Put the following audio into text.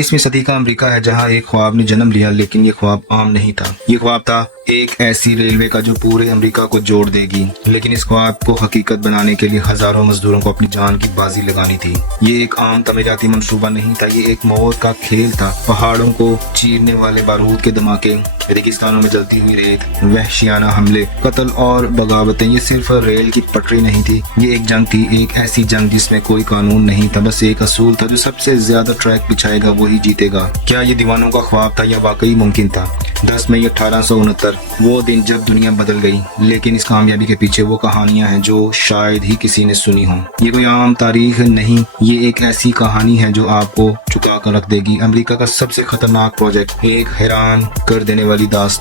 19वीं सदी का अमेरिका है जहां एक ख्वाब ने जन्म लिया, लेकिन ये ख्वाब आम नहीं था। ये ख्वाब था एक ऐसी रेलवे का जो पूरे अमेरिका को जोड़ देगी। लेकिन इस ख्वाब को हकीकत बनाने के लिए हजारों मजदूरों को अपनी जान की बाजी लगानी थी। ये एक आम तमीराती मंसूबा नहीं था, ये एक मौत का खेल था। पहाड़ों को चीरने वाले बारूद के धमाके, रेगिस्तानों में जलती हुई रेत, वहशियाना हमले, कत्ल और बगावतें। ये सिर्फ रेल की पटरी नहीं थी, ये एक जंग थी, एक ऐसी जंग जिसमें कोई कानून नहीं था, बस एक असूल था, जो सबसे ज्यादा ट्रैक बिछाएगा वही जीतेगा। क्या ये दीवानों का ख्वाब था या वाकई मुमकिन था? 10 मई 1869, वो दिन जब दुनिया बदल गई। लेकिन इस कामयाबी के पीछे वो कहानियां हैं जो शायद ही किसी ने सुनी हो। ये कोई आम तारीख नहीं, ये एक ऐसी कहानी है जो आपको चुका कर रख देगी। अमेरिका का सबसे खतरनाक प्रोजेक्ट, एक हैरान कर देने वाली दास्तान।